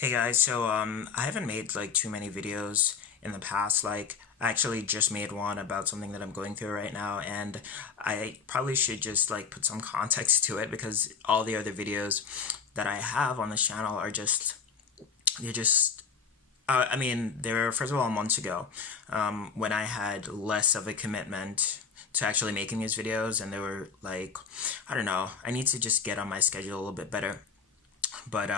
Hey guys, I haven't made like too many videos in the past. Like I actually just made one about something that I'm going through right now, and I probably should just like put some context to it because all the other videos that I have on this channel are just they're just I mean, they were first of all months ago, when I had less of a commitment to actually making these videos, and they were like, I don't know, I need to just get on my schedule a little bit better. But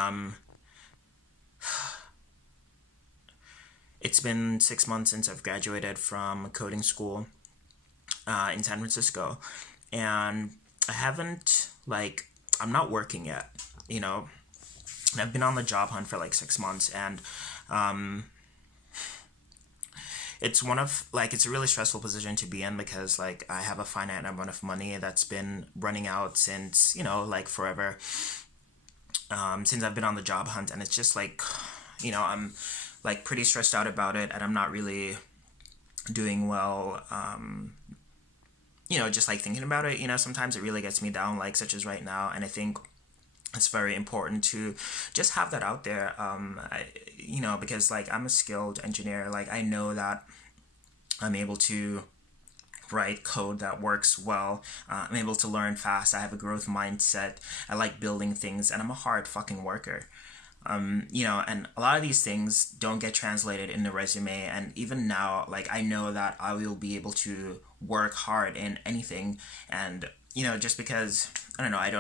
It's been 6 months since I've graduated from coding school in San Francisco, and I haven't like I'm not working yet. You know, I've been on the job hunt for like 6 months, and um, it's a really stressful position to be in because like I have a finite amount of money that's been running out since like forever, since I've been on the job hunt, and it's just like I'm like pretty stressed out about it, and I'm not really doing well. Just like thinking about it, sometimes it really gets me down, like such as right now. And I think it's very important to just have that out there, because like I'm a skilled engineer. Like I know that I'm able to write code that works well. I'm able to learn fast. I have a growth mindset. I like building things, and I'm a hard fucking worker. And a lot of these things don't get translated in the resume. And even now, like, I know that I will be able to work hard in anything. And, just because, I don't know, I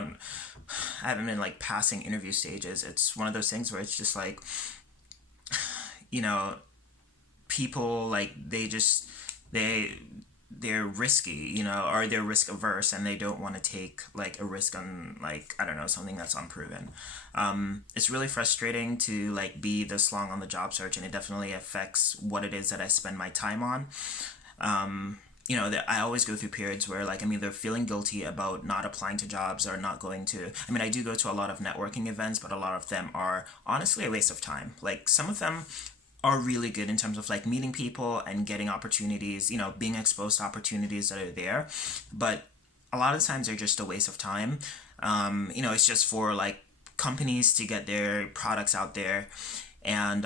haven't been like passing interview stages. It's one of those things where it's just like, you know, people like they they're risky, or they're risk averse, and they don't want to take like a risk on, like, I don't know, something that's unproven. It's really frustrating to like be this long on the job search, and it definitely affects what it is that I spend my time on. That I always go through periods where like I'm either feeling guilty about not applying to jobs or not going to. I mean, I do go to a lot of networking events, but a lot of them are honestly a waste of time. Like some of them are really good in terms of like meeting people and getting opportunities, being exposed to opportunities that are there. But a lot of times they're just a waste of time. It's just for like companies to get their products out there, and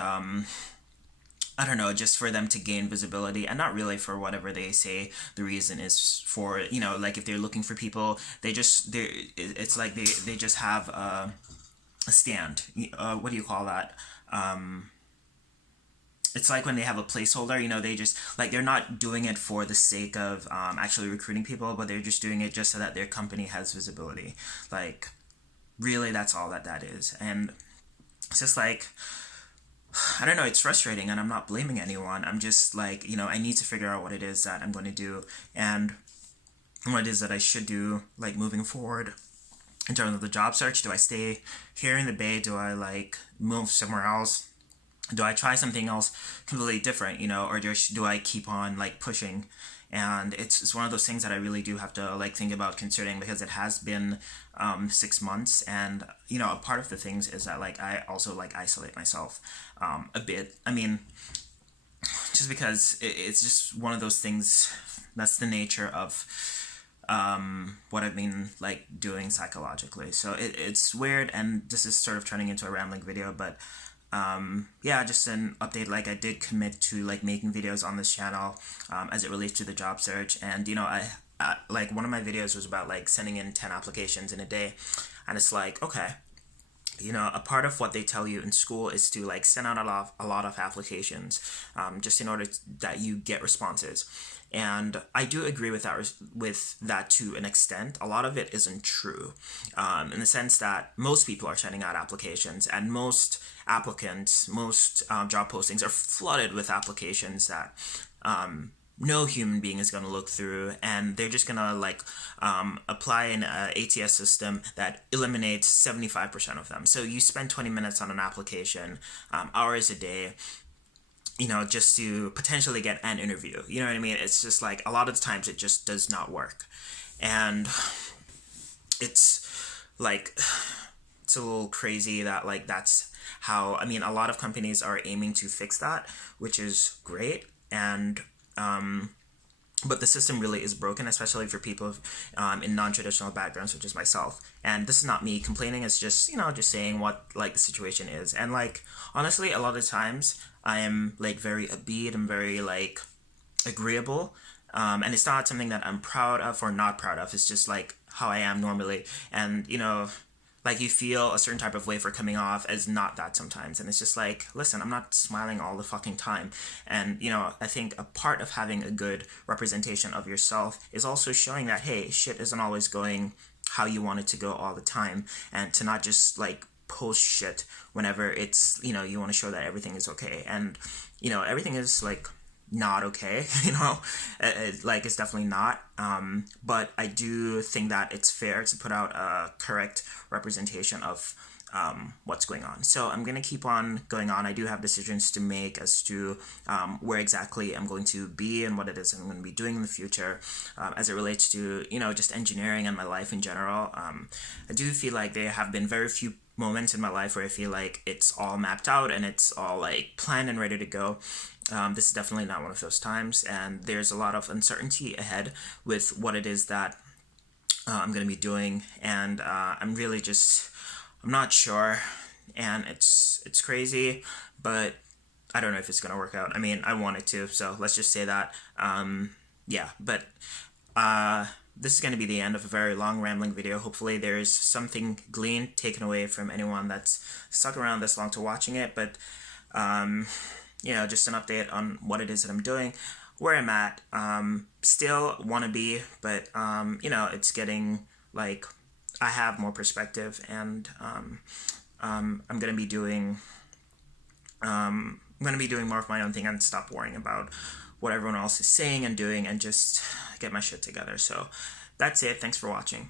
I don't know, just for them to gain visibility, and not really for whatever they say the reason is for. Like if they're looking for people, it's like they just have a stand. What do you call that? It's like when they have a placeholder, they just like they're not doing it for the sake of actually recruiting people, but they're just doing it just so that their company has visibility. Like, really, that's all that is. And it's just like, I don't know, it's frustrating, and I'm not blaming anyone. I'm just like, I need to figure out what it is that I'm going to do, and what it is that I should do, like, moving forward in terms of the job search. Do I stay here in the Bay? Do I, like, move somewhere else? Do I try something else completely different, or do I keep on like pushing? And it's one of those things that I really do have to like think about considering, because it has been 6 months. And a part of the things is that like I also like isolate myself a bit. I mean, just because it's just one of those things. That's the nature of what I've been like doing psychologically. So it's weird, and this is sort of turning into a rambling video, but yeah, just an update. Like I did commit to like making videos on this channel as it relates to the job search. And I like one of my videos was about like sending in 10 applications in a day, and it's like, okay, a part of what they tell you in school is to like send out a lot of applications, just in order that you get responses. And I do agree with that to an extent. A lot of it isn't true, in the sense that most people are sending out applications, and most applicants, most job postings are flooded with applications that no human being is going to look through, and they're just going to like apply an ATS system that eliminates 75% of them. So you spend 20 minutes on an application, hours a day, just to potentially get an interview. You know what I mean? It's just like a lot of the times it just does not work. And it's like, it's a little crazy that like that's how, I mean, a lot of companies are aiming to fix that, which is great. And but the system really is broken, especially for people in non-traditional backgrounds such as myself. And this is not me complaining, it's just, just saying what like the situation is. And like honestly, a lot of times I am like very upbeat and very like agreeable, and it's not something that I'm proud of or not proud of. It's just like how I am normally. And like you feel a certain type of way for coming off as not that sometimes, and it's just like, listen, I'm not smiling all the fucking time. And I think a part of having a good representation of yourself is also showing that, hey, shit isn't always going how you want it to go all the time, and to not just like post shit whenever it's you want to show that everything is okay. And everything is like not okay. Like it's definitely not, but I do think that it's fair to put out a correct representation of what's going on. So I'm going to keep on going on. I do have decisions to make as to where exactly I'm going to be and what it is I'm going to be doing in the future, as it relates to just engineering and my life in general. I do feel like there have been very few moments in my life where I feel like it's all mapped out and it's all like planned and ready to go. This is definitely not one of those times, and there's a lot of uncertainty ahead with what it is that I'm going to be doing, and I'm not sure, and it's crazy, but I don't know if it's going to work out. I mean, I want it to, so let's just say that. Yeah, but this is going to be the end of a very long rambling video. Hopefully there's something gleaned, taken away from anyone that's stuck around this long to watching it, but just an update on what it is that I'm doing, where I'm at. Still want to be, but it's getting like I have more perspective, and I'm gonna be doing more of my own thing and stop worrying about what everyone else is saying and doing, and just get my shit together. So that's it. Thanks for watching.